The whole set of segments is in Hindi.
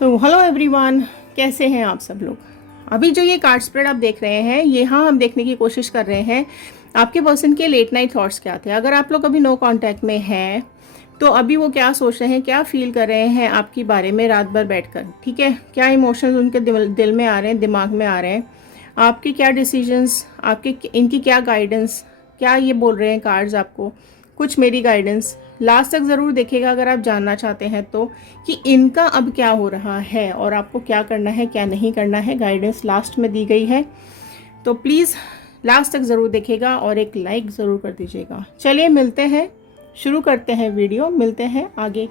हेलो एवरीवन, कैसे हैं आप सब लोग। अभी जो ये कार्ड स्प्रेड आप देख रहे हैं, यहाँ हम देखने की कोशिश कर रहे हैं आपके पर्सन के लेट नाइट थॉट्स क्या थे। अगर आप लोग अभी नो कांटेक्ट में हैं तो अभी वो क्या सोच रहे हैं, क्या फील कर रहे हैं आपके बारे में रात भर बैठकर, ठीक है। क्या इमोशंस उनके दिल में आ रहे हैं, दिमाग में आ रहे हैं, आपके क्या डिसीजंस, आपके इनकी क्या गाइडेंस, क्या ये बोल रहे हैं कार्ड्स आपको। कुछ मेरी गाइडेंस लास्ट तक ज़रूर देखिएगा अगर आप जानना चाहते हैं तो, कि इनका अब क्या हो रहा है और आपको क्या करना है क्या नहीं करना है। गाइडेंस लास्ट में दी गई है, तो प्लीज़ लास्ट तक ज़रूर देखिएगा और एक लाइक ज़रूर कर दीजिएगा। चलिए मिलते हैं, शुरू करते हैं वीडियो, मिलते हैं आगे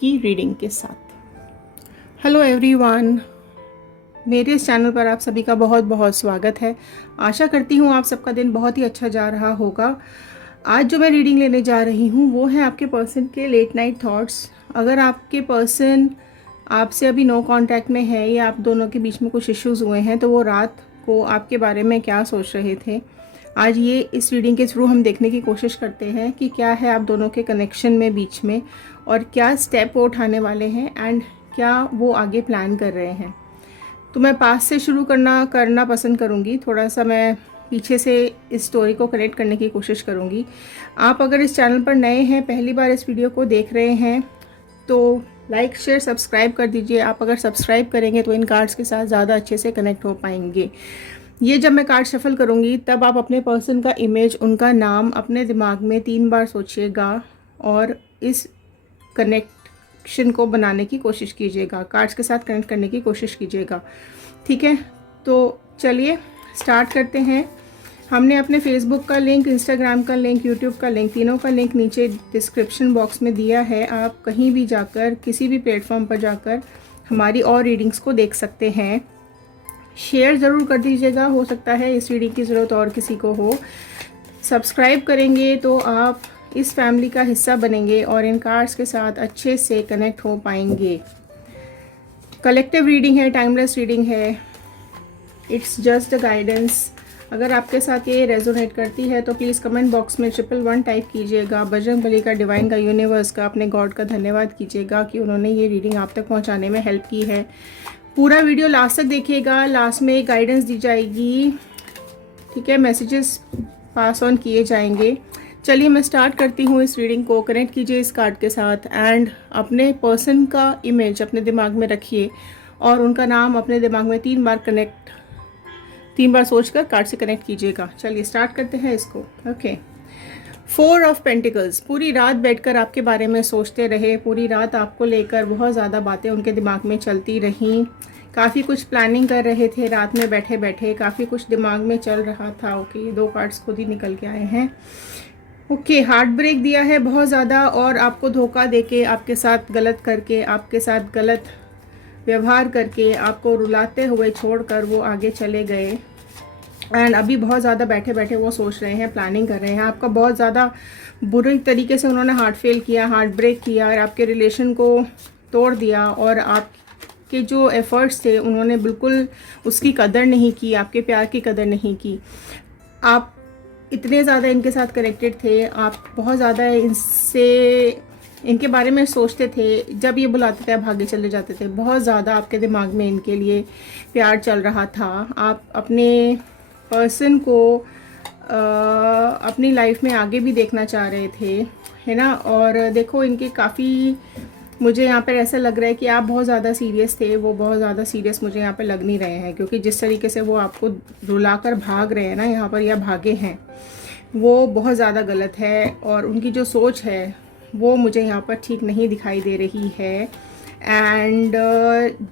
की रीडिंग के साथ। हेलो एवरीवन, मेरे इस चैनल पर आप सभी का बहुत बहुत स्वागत है। आशा करती हूँ आप सबका दिन बहुत ही अच्छा जा रहा होगा। आज जो मैं रीडिंग लेने जा रही हूँ वो है आपके पर्सन के लेट नाइट थॉट्स। अगर आपके पर्सन आपसे अभी नो कांटेक्ट में है या आप दोनों के बीच में कुछ इश्यूज़ हुए हैं तो वो रात को आपके बारे में क्या सोच रहे थे, आज ये इस रीडिंग के थ्रू हम देखने की कोशिश करते हैं कि क्या है आप दोनों के कनेक्शन में बीच में, और क्या स्टेप वो उठाने वाले हैं एंड क्या वो आगे प्लान कर रहे हैं। तो मैं पास से शुरू करना पसंद करूँगी। थोड़ा सा मैं पीछे से इस स्टोरी को कनेक्ट करने की कोशिश करूँगी। आप अगर इस चैनल पर नए हैं, पहली बार इस वीडियो को देख रहे हैं, तो लाइक शेयर सब्सक्राइब कर दीजिए। आप अगर सब्सक्राइब करेंगे तो इन कार्ड्स के साथ ज़्यादा अच्छे से कनेक्ट हो पाएंगे। ये जब मैं कार्ड शफल करूँगी तब आप अपने पर्सन का इमेज, उनका नाम अपने दिमाग में 3 बार सोचिएगा और इस कनेक्शन को बनाने की कोशिश कीजिएगा, कार्ड्स के साथ कनेक्ट करने की कोशिश कीजिएगा, ठीक है। तो चलिए स्टार्ट करते हैं। हमने अपने फेसबुक का लिंक, इंस्टाग्राम का लिंक, यूट्यूब का लिंक, तीनों का लिंक नीचे डिस्क्रिप्शन बॉक्स में दिया है। आप कहीं भी जाकर, किसी भी प्लेटफॉर्म पर जाकर हमारी और रीडिंग्स को देख सकते हैं। शेयर ज़रूर कर दीजिएगा, हो सकता है इस रीडिंग की ज़रूरत और किसी को हो। सब्सक्राइब करेंगे तो आप इस फैमिली का हिस्सा बनेंगे और इन कार्ड्स के साथ अच्छे से कनेक्ट हो पाएंगे। कलेक्टिव रीडिंग है, टाइमलेस रीडिंग है, इट्स जस्ट अ गाइडेंस। अगर आपके साथ ये रेजोनेट करती है तो प्लीज़ कमेंट बॉक्स में 111 टाइप कीजिएगा। बजरंग बली का, डिवाइन का, यूनिवर्स का, अपने गॉड का धन्यवाद कीजिएगा कि उन्होंने ये रीडिंग आप तक पहुंचाने में हेल्प की है। पूरा वीडियो लास्ट तक देखिएगा, लास्ट में एक गाइडेंस दी जाएगी, ठीक है। मैसेजेस पास ऑन किए जाएंगे। चलिए मैं स्टार्ट करती हूँ इस रीडिंग को। कनेक्ट कीजिए इस कार्ड के साथ एंड अपने पर्सन का इमेज अपने दिमाग में रखिए और उनका नाम अपने दिमाग में 3 बार सोचकर कार्ड से कनेक्ट कीजिएगा। चलिए स्टार्ट करते हैं इसको। Okay, 4 of pentacles. पूरी रात बैठकर आपके बारे में सोचते रहे, पूरी रात आपको लेकर बहुत ज़्यादा बातें उनके दिमाग में चलती रहीं। काफ़ी कुछ प्लानिंग कर रहे थे रात में बैठे बैठे, काफ़ी कुछ दिमाग में चल रहा था। ओके, ये 2 कार्ड्स खुद ही निकल के आए हैं। ओके, हार्ट ब्रेक दिया है बहुत ज़्यादा, और आपको धोखा देके, आपके साथ गलत करके, आपके साथ गलत व्यवहार करके, आपको रुलाते हुए छोड़कर वो आगे चले गए। एंड अभी बहुत ज़्यादा बैठे बैठे वो सोच रहे हैं, प्लानिंग कर रहे हैं। आपका बहुत ज़्यादा बुरी तरीके से उन्होंने हार्ट फेल किया, हार्ट ब्रेक किया और आपके रिलेशन को तोड़ दिया, और आपके जो एफर्ट्स थे उन्होंने बिल्कुल उसकी कदर नहीं की, आपके प्यार की कदर नहीं की। आप इतने ज़्यादा इनके साथ कनेक्टेड थे, आप बहुत ज़्यादा इनके बारे में सोचते थे। जब ये बुलाते थे आप भागे चले जाते थे। बहुत ज़्यादा आपके दिमाग में इनके लिए प्यार चल रहा था। आप अपने पर्सन को अपनी लाइफ में आगे भी देखना चाह रहे थे, है ना। और देखो इनके काफ़ी, मुझे यहाँ पर ऐसा लग रहा है कि आप बहुत ज़्यादा सीरियस थे, वो बहुत ज़्यादा सीरियस मुझे यहाँ पे लग नहीं रहे हैं, क्योंकि जिस तरीके से वो आपको रुलाकर भाग रहे हैं ना यहाँ पर, या भागे हैं, वो बहुत ज़्यादा गलत है। और उनकी जो सोच है वो मुझे यहाँ पर ठीक नहीं दिखाई दे रही है। एंड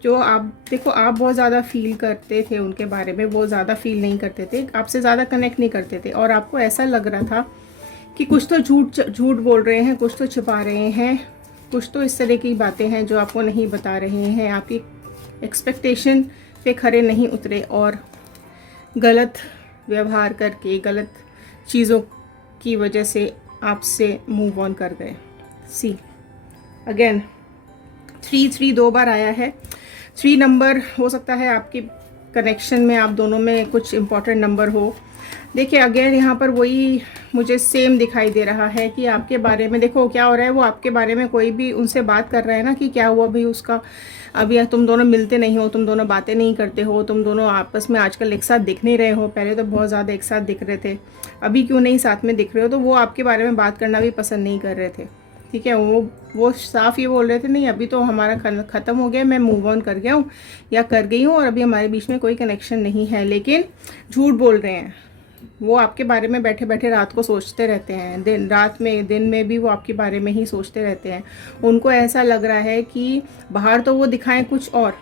जो आप देखो, आप बहुत ज़्यादा फील करते थे उनके बारे में, वो ज़्यादा फील नहीं करते थे, आपसे ज़्यादा कनेक्ट नहीं करते थे, और आपको ऐसा लग रहा था कि कुछ तो झूठ बोल रहे हैं, कुछ तो छिपा रहे हैं, कुछ तो इस तरह की बातें हैं जो आपको नहीं बता रहे हैं। आपकी एक्सपेक्टेशन पे खरे नहीं उतरे और गलत व्यवहार करके, गलत चीज़ों की वजह से आपसे मूव ऑन कर गए। सी अगेन 3 2 बार आया है। 3 नंबर हो सकता है आपके कनेक्शन में, आप दोनों में कुछ इम्पोर्टेंट नंबर हो। देखिए अगेन यहाँ पर वही मुझे सेम दिखाई दे रहा है कि आपके बारे में देखो क्या हो रहा है। वो आपके बारे में कोई भी उनसे बात कर रहा है ना कि क्या हुआ भाई उसका, अभी तुम दोनों मिलते नहीं हो, तुम दोनों बातें नहीं करते हो, तुम दोनों आपस में आजकल एक साथ दिख नहीं रहे हो, पहले तो बहुत ज़्यादा एक साथ दिख रहे थे, अभी क्यों नहीं साथ में दिख रहे हो। तो वो आपके बारे में बात करना भी पसंद नहीं कर रहे थे, ठीक है। वो साफ ये बोल रहे थे नहीं अभी तो हमारा ख़त्म हो गया, मैं मूव ऑन कर गया हूँ या कर गई हूँ और अभी हमारे बीच में कोई कनेक्शन नहीं है, लेकिन झूठ बोल रहे हैं। वो आपके बारे में बैठे बैठे रात को सोचते रहते हैं, दिन में भी वो आपके बारे में ही सोचते रहते हैं। उनको ऐसा लग रहा है कि बाहर तो वो दिखाएं कुछ और,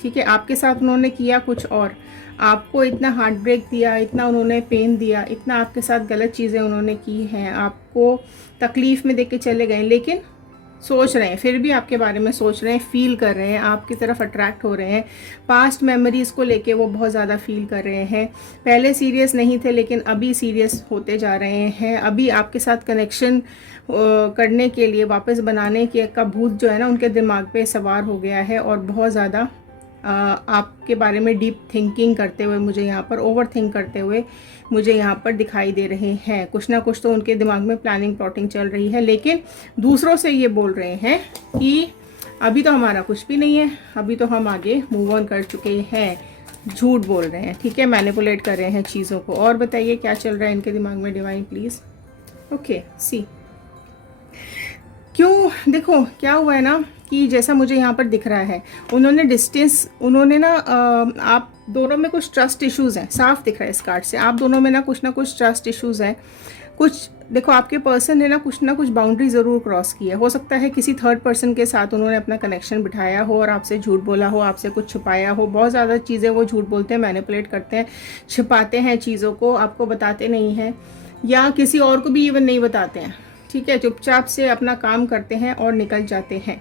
ठीक है, आपके साथ उन्होंने किया कुछ और, आपको इतना हार्ट ब्रेक दिया, इतना उन्होंने पेन दिया, इतना आपके साथ गलत चीज़ें उन्होंने की हैं, आपको तकलीफ़ में देख के चले गए, लेकिन सोच रहे हैं, फिर भी आपके बारे में सोच रहे हैं, फील कर रहे हैं, आपकी तरफ अट्रैक्ट हो रहे हैं। पास्ट मेमोरीज़ को लेके वो बहुत ज़्यादा फील कर रहे हैं। पहले सीरियस नहीं थे लेकिन अभी सीरियस होते जा रहे हैं। अभी आपके साथ कनेक्शन करने के लिए, वापस बनाने के का भूत जो है ना उनके दिमाग पे सवार हो गया है और बहुत ज़्यादा आपके बारे में डीप थिंकिंग करते हुए मुझे यहाँ पर, ओवर थिंक करते हुए मुझे यहाँ पर दिखाई दे रहे हैं। कुछ ना कुछ तो उनके दिमाग में प्लानिंग प्लॉटिंग चल रही है, लेकिन दूसरों से ये बोल रहे हैं कि अभी तो हमारा कुछ भी नहीं है, अभी तो हम आगे मूव ऑन कर चुके हैं। झूठ बोल रहे हैं, ठीक है, मैनिपुलेट कर रहे हैं चीज़ों को। और बताइए क्या चल रहा है इनके दिमाग में, डिवाइन प्लीज़। ओके, सी क्यों, देखो क्या हुआ है ना कि जैसा मुझे यहाँ पर दिख रहा है, उन्होंने डिस्टेंस, उन्होंने ना आप दोनों में कुछ ट्रस्ट इश्यूज़ हैं, साफ दिख रहा है इस कार्ड से। आप दोनों में ना कुछ ट्रस्ट इश्यूज़ हैं। कुछ देखो आपके पर्सन ने ना कुछ बाउंड्री ज़रूर क्रॉस की है। हो सकता है किसी थर्ड पर्सन के साथ उन्होंने अपना कनेक्शन बिठाया हो और आपसे झूठ बोला हो, आपसे कुछ छुपाया हो। बहुत ज़्यादा चीज़ें वो झूठ बोलते हैं, मैनिपुलेट करते हैं, छिपाते हैं चीज़ों को, आपको बताते नहीं हैं या किसी और को भी इवन नहीं बताते हैं, ठीक है। चुपचाप से अपना काम करते हैं और निकल जाते हैं,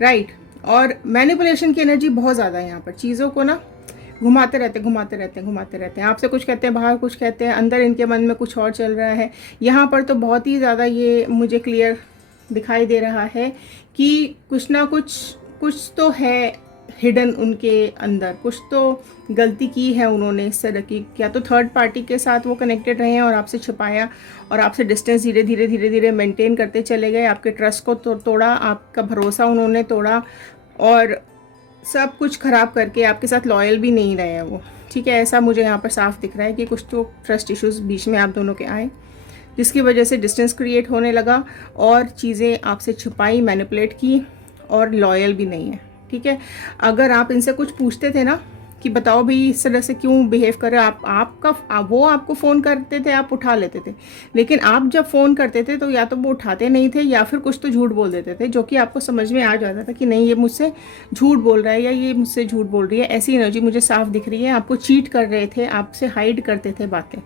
राइट। और मैनिपुलेशन की एनर्जी बहुत ज़्यादा है यहाँ पर, चीज़ों को ना घुमाते रहते हैं। आपसे कुछ कहते हैं, बाहर कुछ कहते हैं, अंदर इनके मन में कुछ और चल रहा है। यहाँ पर तो बहुत ही ज़्यादा ये मुझे क्लियर दिखाई दे रहा है कि कुछ ना कुछ तो है हिडन उनके अंदर, कुछ तो गलती की है उन्होंने इस तरह की। या तो थर्ड पार्टी के साथ वो कनेक्टेड रहे हैं और आपसे छुपाया और आपसे डिस्टेंस धीरे धीरे मेंटेन करते चले गए, आपके ट्रस्ट को तोड़ा, आपका भरोसा उन्होंने तोड़ा और सब कुछ ख़राब करके आपके साथ लॉयल भी नहीं रहे हैं वो, ठीक है। ऐसा मुझे यहाँ पर साफ दिख रहा है कि कुछ तो ट्रस्ट इश्यूज़ बीच में आप दोनों के आए, जिसकी वजह से डिस्टेंस क्रिएट होने लगा और चीज़ें आपसे छुपाई, मैनिपुलेट की और लॉयल भी नहीं है, ठीक है। अगर आप इनसे कुछ पूछते थे ना कि बताओ भाई इस तरह से क्यों बिहेव कर रहे हो, वो आपको फ़ोन करते थे, आप उठा लेते थे, लेकिन आप जब फ़ोन करते थे तो या तो वो उठाते नहीं थे या फिर कुछ तो झूठ बोल देते थे, जो कि आपको समझ में आ जाता था कि नहीं ये मुझसे झूठ बोल रहा है या ये मुझसे झूठ बोल रही है। ऐसी एनर्जी मुझे साफ दिख रही है। आपको चीट कर रहे थे, आपसे हाइड करते थे बातें,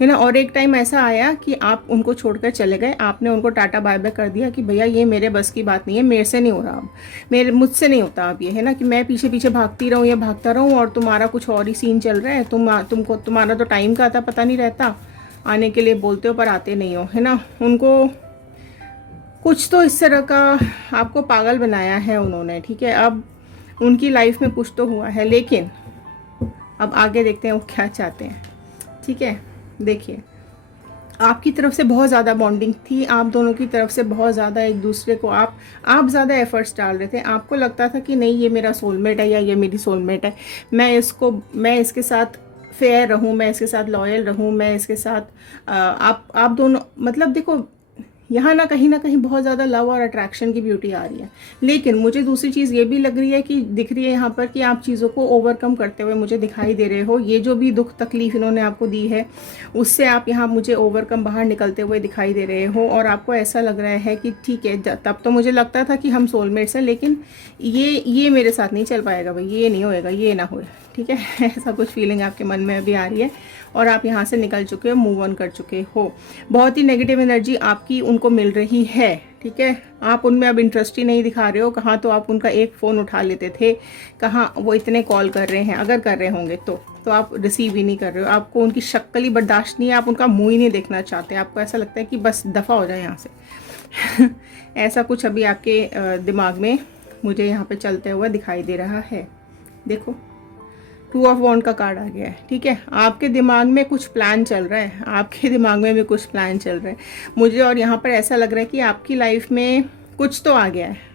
है ना। और एक टाइम ऐसा आया कि आप उनको छोड़कर चले गए, आपने उनको टाटा बाय बाय कर दिया कि भैया ये मेरे बस की बात नहीं है, मेरे से नहीं हो रहा, अब मुझसे नहीं होता अब ये, है ना, कि मैं पीछे पीछे भागती रहूँ या भागता रहूँ और तुम्हारा कुछ और ही सीन चल रहा है। तुमको तुम्हारा तो टाइम का आता पता नहीं रहता, आने के लिए बोलते हो पर आते नहीं हो, है ना। उनको कुछ तो इस तरह का आपको पागल बनाया है उन्होंने, ठीक है। अब उनकी लाइफ में कुछ तो हुआ है, लेकिन अब आगे देखते हैं वो क्या चाहते हैं, ठीक है। देखिए आपकी तरफ से बहुत ज़्यादा बॉन्डिंग थी, आप दोनों की तरफ से बहुत ज़्यादा एक दूसरे को आप ज़्यादा एफर्ट्स डाल रहे थे। आपको लगता था कि नहीं ये मेरा सोलमेट है या ये मेरी सोलमेट है, मैं इसके साथ फेयर रहूं, मैं इसके साथ लॉयल रहूं, मैं इसके साथ आप दोनों, मतलब देखो यहाँ ना कहीं बहुत ज़्यादा लव और अट्रैक्शन की ब्यूटी आ रही है। लेकिन मुझे दूसरी चीज़ ये भी लग रही है कि दिख रही है यहाँ पर कि आप चीज़ों को ओवरकम करते हुए मुझे दिखाई दे रहे हो। ये जो भी दुख तकलीफ इन्होंने आपको दी है उससे आप यहाँ मुझे ओवरकम बाहर निकलते हुए दिखाई दे रहे हो और आपको ऐसा लग रहा है कि ठीक है, तब तो मुझे लगता था कि हम सोलमेट्स हैं, लेकिन ये मेरे साथ नहीं चल पाएगा भाई, ये नहीं होएगा, ये ना होए, ठीक है। ऐसा कुछ फीलिंग आपके मन में अभी आ रही है और आप यहाँ से निकल चुके हो, मूव ऑन कर चुके हो। बहुत ही नेगेटिव एनर्जी आपकी उनको मिल रही है, ठीक है। आप उनमें अब इंटरेस्ट ही नहीं दिखा रहे हो। कहाँ तो आप उनका एक फ़ोन उठा लेते थे, कहाँ वो इतने कॉल कर रहे हैं, अगर कर रहे होंगे तो आप रिसीव ही नहीं कर रहे हो। आपको उनकी शक्ल ही बर्दाश्त नहीं है, आप उनका मुँह ही नहीं देखना चाहते। आपको ऐसा लगता है कि बस दफ़ा हो जाए यहाँ से। ऐसा कुछ अभी आपके दिमाग में मुझे यहाँ पे चलते हुए दिखाई दे रहा है। देखो टू ऑफ वॉन्ड का कार्ड आ गया है, ठीक है। आपके दिमाग में कुछ प्लान चल रहा है, आपके दिमाग में भी कुछ प्लान चल रहा है मुझे, और यहाँ पर ऐसा लग रहा है कि आपकी लाइफ में कुछ तो आ गया है,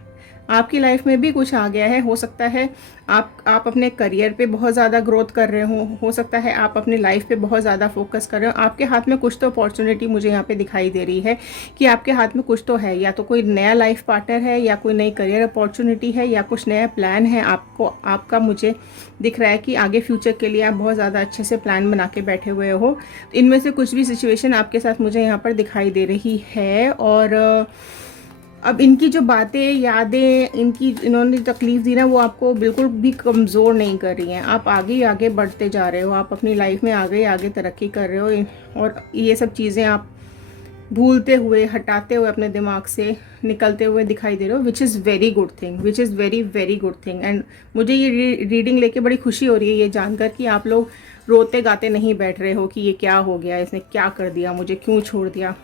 आपकी लाइफ में भी कुछ आ गया है। हो सकता है आप अपने करियर पे बहुत ज़्यादा ग्रोथ कर रहे हो सकता है आप अपनी लाइफ पे बहुत ज़्यादा फोकस कर रहे हो। आपके हाथ में कुछ तो अपॉर्चुनिटी मुझे यहाँ पे दिखाई दे रही है कि आपके हाथ में कुछ तो है, या तो कोई नया लाइफ पार्टनर है, या कोई नई करियर अपॉर्चुनिटी है, या कुछ नया प्लान है आपको, आपका मुझे दिख रहा है कि आगे फ्यूचर के लिए आप बहुत ज़्यादा अच्छे से प्लान बना के बैठे हुए हो। तो इनमें से कुछ भी सिचुएशन आपके साथ मुझे यहाँ पर दिखाई दे रही है। और अब इनकी जो बातें, यादें, इन्होंने तकलीफ दी ना, वो आपको बिल्कुल भी कमज़ोर नहीं कर रही हैं। आप आगे ही आगे बढ़ते जा रहे हो, आप अपनी लाइफ में आगे आगे तरक्की कर रहे हो, और ये सब चीज़ें आप भूलते हुए, हटाते हुए अपने दिमाग से निकलते हुए दिखाई दे रहे हो, which is very good thing, which is very very good thing. And मुझे ये रीडिंग लेके बड़ी खुशी हो रही है ये जानकर कि आप लोग रोते गाते नहीं बैठ रहे हो कि ये क्या हो गया, इसने क्या कर दिया, मुझे क्यों छोड़ दिया।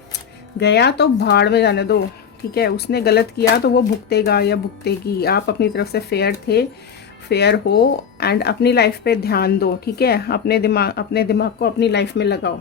गया तो भाड़ में जाने दो, ठीक है। उसने गलत किया तो वो भुगतेगा या भुगतेगी। आप अपनी तरफ से फेयर थे, फेयर हो, एंड अपनी लाइफ पे ध्यान दो, ठीक है। अपने दिमाग को अपनी लाइफ में लगाओ।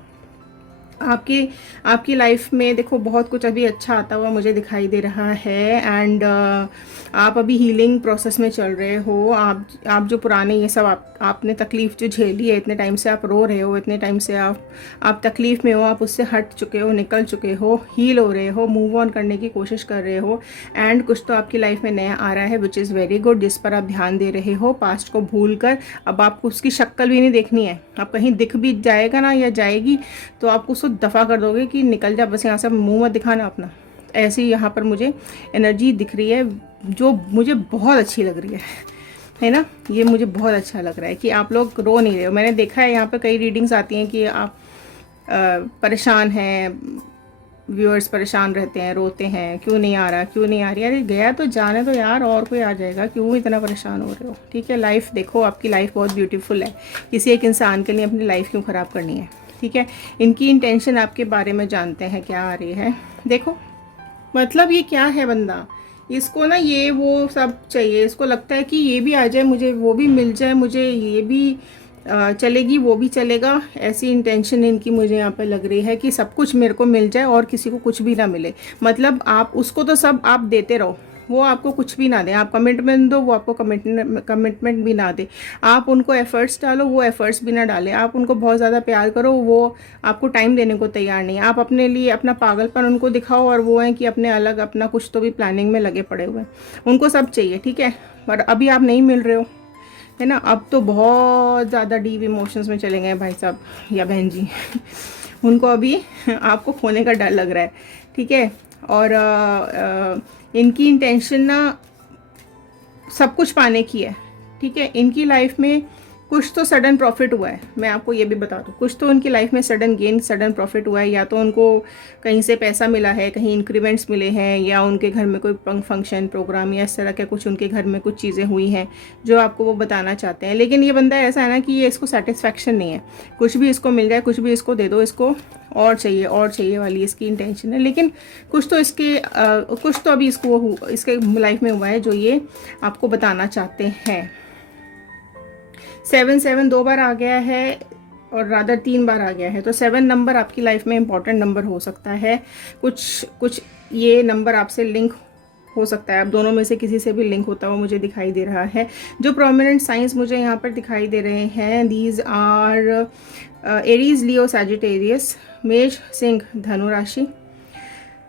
आपकी लाइफ में देखो बहुत कुछ अभी अच्छा आता हुआ मुझे दिखाई दे रहा है। एंड आप अभी हीलिंग प्रोसेस में चल रहे हो। आप जो पुराने ये सब आपने तकलीफ़ जो झेली है, इतने टाइम से आप रो रहे हो, इतने टाइम से आप तकलीफ़ में हो, आप उससे हट चुके हो, निकल चुके हो, हील हो रहे हो, मूव ऑन करने की कोशिश कर रहे हो। एंड कुछ तो आपकी लाइफ में नया आ रहा है विच इज़ वेरी गुड, जिस पर आप ध्यान दे रहे हो। पास्ट को भूल कर अब आपको उसकी शक्ल भी नहीं देखनी है। अब कहीं दिख भी जाएगा ना या जाएगी तो आप उसको दफ़ा कर दोगे कि निकल जा, बस यहाँ से मुंह मत दिखाना अपना। ऐसी यहाँ पर मुझे एनर्जी दिख रही है जो मुझे बहुत अच्छी लग रही है ना। ये मुझे बहुत अच्छा लग रहा है कि आप लोग रो नहीं रहे हो। मैंने देखा है यहाँ पर कई रीडिंग्स आती हैं कि आप परेशान हैं, व्यूअर्स परेशान रहते हैं, रोते हैं, क्यों नहीं आ रहा, क्यों नहीं आ रही। अरे गया तो जाने तो यार, और कोई आ जाएगा, क्यों इतना परेशान हो रहे हो, ठीक है। लाइफ देखो, आपकी लाइफ बहुत ब्यूटीफुल है। किसी एक इंसान के लिए अपनी लाइफ क्यों ख़राब करनी है, ठीक है। इनकी इंटेंशन आपके बारे में जानते हैं क्या आ रही है। देखो मतलब ये क्या है, बंदा इसको ना ये वो सब चाहिए, इसको लगता है कि ये भी आ जाए, मुझे वो भी मिल जाए, मुझे ये भी चलेगी, वो भी चलेगा। ऐसी इंटेंशन इनकी मुझे यहाँ पे लग रही है कि सब कुछ मेरे को मिल जाए और किसी को कुछ भी ना मिले। मतलब आप उसको तो सब आप देते रहो, वो आपको कुछ भी ना दें। आप कमिटमेंट दो, वो आपको कमिटमेंट भी ना दे। आप उनको एफर्ट्स डालो, वो एफर्ट्स भी ना डालें। आप उनको बहुत ज़्यादा प्यार करो, वो आपको टाइम देने को तैयार नहीं। आप अपने लिए अपना पागलपन उनको दिखाओ और वो हैं कि अपने अलग अपना कुछ तो भी प्लानिंग में लगे पड़े हुए हैं। उनको सब चाहिए, ठीक है। पर अभी आप नहीं मिल रहे हो, है ना। अब तो बहुत ज़्यादा डीप इमोशंस में चले गए भाई साहब या बहन जी उनको अभी आपको खोने का डर लग रहा है, ठीक है। और इनकी इंटेंशन ना सब कुछ पाने की है, ठीक है। इनकी लाइफ में कुछ तो सडन प्रॉफिट हुआ है, मैं आपको ये भी बता दूँ। कुछ तो उनकी लाइफ में सडन गेन, सडन प्रॉफिट हुआ है। या तो उनको कहीं से पैसा मिला है, कहीं इंक्रीमेंट्स मिले हैं, या उनके घर में कोई फंक्शन प्रोग्राम या इस तरह के कुछ उनके घर में कुछ चीज़ें हुई हैं जो आपको वो बताना चाहते हैं। लेकिन ये बंदा ऐसा है ना कि ये इसको सेटिस्फैक्शन नहीं है। कुछ भी इसको मिल जाए, कुछ भी इसको दे दो, इसको और चाहिए वाली इसकी इंटेंशन है। लेकिन कुछ तो अभी इसके लाइफ में हुआ है जो ये आपको बताना चाहते हैं। 7 2 बार आ गया है और रादर 3 बार आ गया है। तो 7 नंबर आपकी लाइफ में इंपॉर्टेंट नंबर हो सकता है। कुछ ये नंबर आपसे लिंक हो सकता है, आप दोनों में से किसी से भी लिंक होता हुआ मुझे दिखाई दे रहा है। जो प्रोमिनेंट साइंस मुझे यहाँ पर दिखाई दे रहे हैं, these are Aries, Leo, Sagittarius, मेष, सिंह, धनु राशि,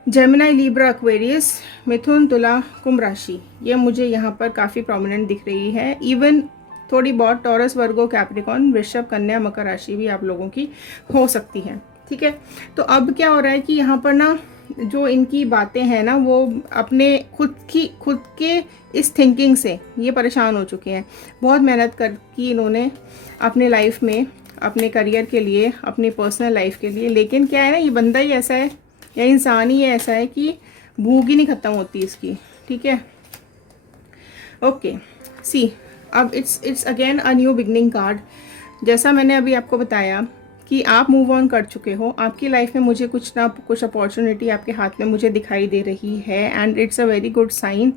जेमिनी, लिब्रा, एक्वेरियस, मिथुन, तुला, कुंभ राशि। ये मुझे यहाँ पर काफ़ी प्रोमिनेंट दिख रही है। इवन थोड़ी बहुत टॉरस, वर्गो, कैप्रिकॉर्न, वृषभ, कन्या, मकर राशि भी आप लोगों की हो सकती है, ठीक है। तो अब क्या हो रहा है कि यहाँ पर ना जो इनकी बातें हैं ना, वो अपने खुद के इस थिंकिंग से ये परेशान हो चुके हैं। बहुत मेहनत कर की इन्होंने अपने लाइफ में, अपने करियर के लिए, अपनी पर्सनल लाइफ के लिए। लेकिन क्या है ना, ये बंदा ही ऐसा है या इंसान ही ऐसा है कि भूख ही नहीं ख़त्म होती इसकी, ठीक है। ओके, सी अब it's again a new beginning card. जैसा मैंने अभी आपको बताया कि आप मूव ऑन कर चुके हो। आपकी लाइफ में मुझे कुछ ना कुछ अपॉर्चुनिटी आपके हाथ में मुझे दिखाई दे रही है। And it's a very good sign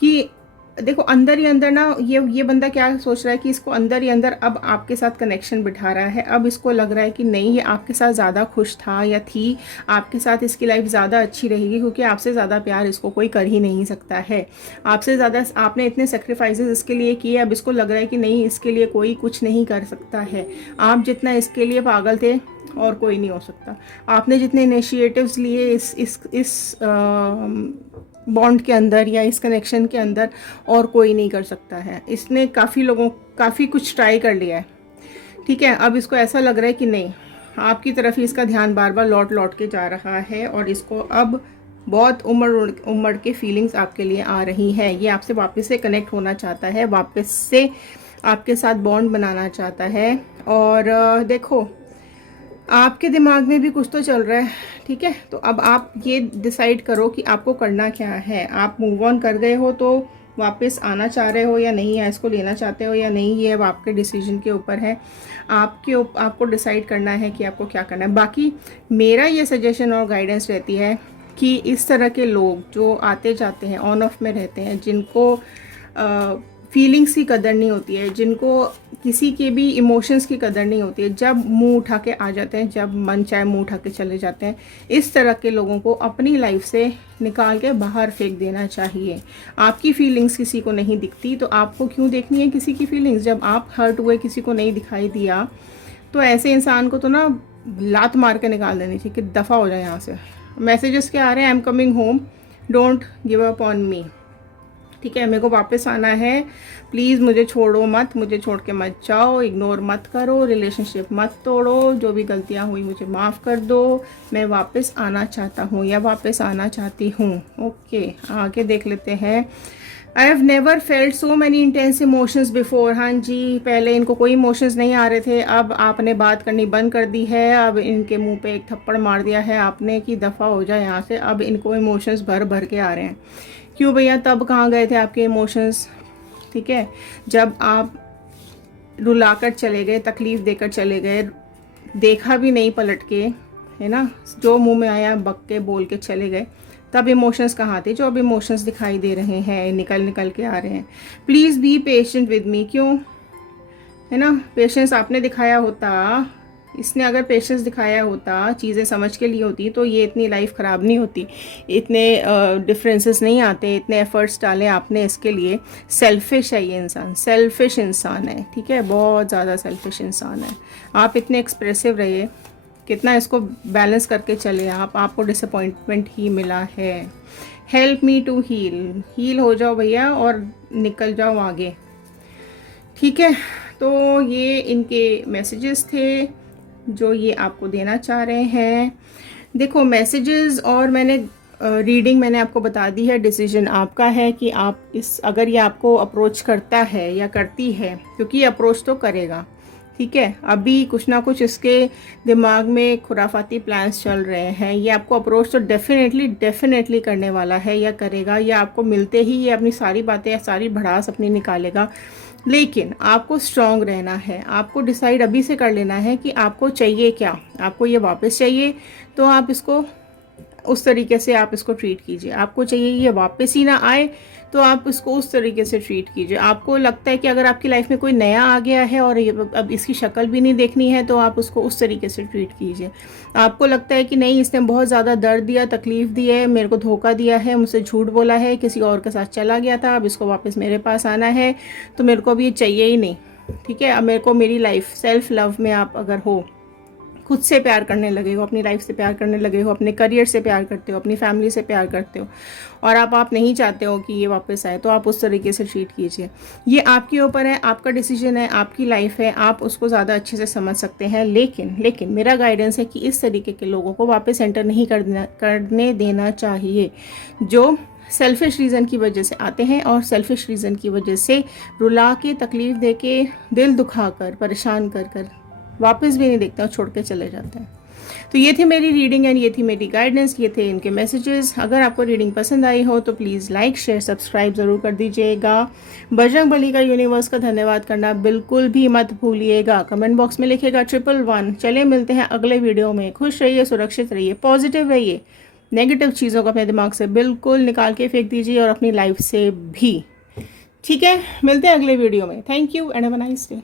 कि देखो अंदर ही अंदर ना ये बंदा क्या सोच रहा है कि इसको अंदर ही अंदर अब आपके साथ कनेक्शन बिठा रहा है। अब इसको लग रहा है कि नहीं, ये आपके साथ ज़्यादा खुश था या थी, आपके साथ इसकी लाइफ ज़्यादा अच्छी रहेगी, क्योंकि आपसे ज़्यादा प्यार इसको कोई कर ही नहीं सकता है। आपसे ज़्यादा आपने इतने सेक्रीफाइसेस इसके लिए किए, अब इसको लग रहा है कि नहीं, इसके लिए कोई कुछ नहीं कर सकता है। आप जितना इसके लिए पागल थे और कोई नहीं हो सकता। आपने जितने इनिशिएटिव्स लिए इस बॉन्ड के अंदर या इस कनेक्शन के अंदर, और कोई नहीं कर सकता है। इसने काफ़ी कुछ ट्राई कर लिया है, ठीक है। अब इसको ऐसा लग रहा है कि नहीं, आपकी तरफ ही इसका ध्यान बार बार लौट के जा रहा है, और इसको अब बहुत उमड़ के फीलिंग्स आपके लिए आ रही हैं। ये आपसे वापस से कनेक्ट होना चाहता है, वापस से आपके साथ बॉन्ड बनाना चाहता है। और देखो, आपके दिमाग में भी कुछ तो चल रहा है, ठीक है। तो अब आप ये डिसाइड करो कि आपको करना क्या है। आप मूव ऑन कर गए हो तो वापस आना चाह रहे हो या नहीं, या इसको लेना चाहते हो या नहीं, ये अब आपके डिसीजन के ऊपर है। आपको डिसाइड करना है कि आपको क्या करना है। बाकी मेरा ये सजेशन और गाइडेंस रहती है कि इस तरह के लोग जो आते जाते हैं, ऑन ऑफ में रहते हैं, जिनको फीलिंग्स की कदर नहीं होती है, जिनको किसी के भी इमोशंस की कदर नहीं होती है, जब मुंह उठा के आ जाते हैं, जब मन चाहे मुंह उठा के चले जाते हैं, इस तरह के लोगों को अपनी लाइफ से निकाल के बाहर फेंक देना चाहिए। आपकी फीलिंग्स किसी को नहीं दिखती तो आपको क्यों देखनी है किसी की फीलिंग्स। जब आप हर्ट हुए, किसी को नहीं दिखाई दिया, तो ऐसे इंसान को तो ना लात मार के निकाल देनी चाहिए कि दफ़ा हो जाए यहाँ से। मैसेजेस क्या आ रहे हैं? I am coming home, don't give up on me, ठीक है। मेरे को वापस आना है, प्लीज़ मुझे छोड़ो मत, मुझे छोड़ के मत जाओ, इग्नोर मत करो, रिलेशनशिप मत तोड़ो, जो भी गलतियाँ हुई मुझे माफ़ कर दो, मैं वापस आना चाहता हूँ या वापस आना चाहती हूँ। ओके, आगे देख लेते हैं। I have never felt so many intense emotions before. हाँ जी, पहले इनको कोई इमोशंस नहीं आ रहे थे, अब आपने बात करनी बंद कर दी है, अब इनके मुंह पे एक थप्पड़ मार दिया है आपने कि दफ़ा हो जाए यहाँ से। अब इनको इमोशंस भर भर के आ रहे हैं। क्यों भैया, तब कहाँ गए थे आपके इमोशंस, ठीक है, जब आप रुलाकर चले गए, तकलीफ़ देकर चले गए, देखा भी नहीं पलट के, है ना, जो मुंह में आया बक के बोल के चले गए। तब इमोशंस कहाँ थे जो अब इमोशंस दिखाई दे रहे हैं, निकल के आ रहे हैं। Please be patient with me. क्यों, है ना, पेशेंस आपने दिखाया होता, इसने अगर पेशेंस दिखाया होता, चीज़ें समझ के लिए होती, तो ये इतनी लाइफ ख़राब नहीं होती, इतने डिफरेंसेस नहीं आते, इतने एफर्ट्स डाले आपने इसके लिए। सेल्फिश है ये इंसान, सेल्फिश इंसान है, ठीक है, बहुत ज़्यादा सेल्फिश इंसान है। आप इतने एक्सप्रेसिव रहिए, कितना इसको बैलेंस करके चले आप, आपको डिसअपॉइंटमेंट ही मिला है। हेल्प मी टू हील हो जाओ भैया और निकल जाओ आगे, ठीक है। तो ये इनके मैसेजेस थे जो ये आपको देना चाह रहे हैं। देखो मैसेजेस और रीडिंग मैंने आपको बता दी है। डिसीजन आपका है कि आप अगर ये आपको अप्रोच करता है या करती है, क्योंकि ये अप्रोच तो करेगा, ठीक है। अभी कुछ ना कुछ इसके दिमाग में खुराफाती प्लान्स चल रहे हैं। ये आपको अप्रोच तो डेफिनेटली करने वाला है या करेगा, या आपको मिलते ही ये अपनी सारी बातें, सारी भड़ास अपनी निकालेगा। लेकिन आपको स्ट्रॉन्ग रहना है, आपको डिसाइड अभी से कर लेना है कि आपको चाहिए क्या। आपको ये वापस चाहिए तो आप इसको उस तरीके से आप इसको ट्रीट कीजिए। आपको चाहिए ये वापस ही ना आए तो आप इसको उस तरीके से ट्रीट कीजिए। आपको लगता है कि अगर आपकी लाइफ में कोई नया आ गया है और अब इसकी शक्ल भी नहीं देखनी है, तो आप उसको उस तरीके से ट्रीट कीजिए। आपको लगता है कि नहीं, इसने बहुत ज़्यादा दर्द दिया, तकलीफ़ दी है, मेरे को धोखा दिया है, मुझसे झूठ बोला है, किसी और के साथ चला गया था, अब इसको वापस मेरे पास आना है, तो मेरे को अब ये चाहिए ही नहीं, ठीक है। अब मेरे को मेरी लाइफ, सेल्फ लव में आप अगर हो, खुद से प्यार करने लगे हो, अपनी लाइफ से प्यार करने लगे हो, अपने करियर से प्यार करते हो, अपनी फैमिली से प्यार करते हो, और आप नहीं चाहते हो कि ये वापस आए, तो आप उस तरीके से ट्रीट कीजिए। ये आपके ऊपर है, आपका डिसीजन है, आपकी लाइफ है, आप उसको ज़्यादा अच्छे से समझ सकते हैं। लेकिन मेरा गाइडेंस है कि इस तरीके के लोगों को वापस एंटर नहीं करने देना चाहिए, जो सेल्फिश रीज़न की वजह से आते हैं और सेल्फिश रीज़न की वजह से रुला के, तकलीफ़ दे के, दिल दुखा कर, परेशान कर वापस भी नहीं देखते और छोड़ के चले जाते हैं। तो ये थी मेरी रीडिंग एंड ये थी मेरी गाइडेंस, ये थे इनके मैसेजेस। अगर आपको रीडिंग पसंद आई हो तो प्लीज़ लाइक, शेयर, सब्सक्राइब ज़रूर कर दीजिएगा। बजरंगबली का यूनिवर्स का धन्यवाद करना बिल्कुल भी मत भूलिएगा। कमेंट बॉक्स में लिखेगा 111। चले मिलते हैं अगले वीडियो में। खुश रहिए, सुरक्षित रहिए, पॉजिटिव रहिए। नेगेटिव चीज़ों को अपने दिमाग से बिल्कुल निकाल के फेंक दीजिए और अपनी लाइफ से भी। ठीक है, मिलते हैं अगले वीडियो में। Thank you and have a nice day.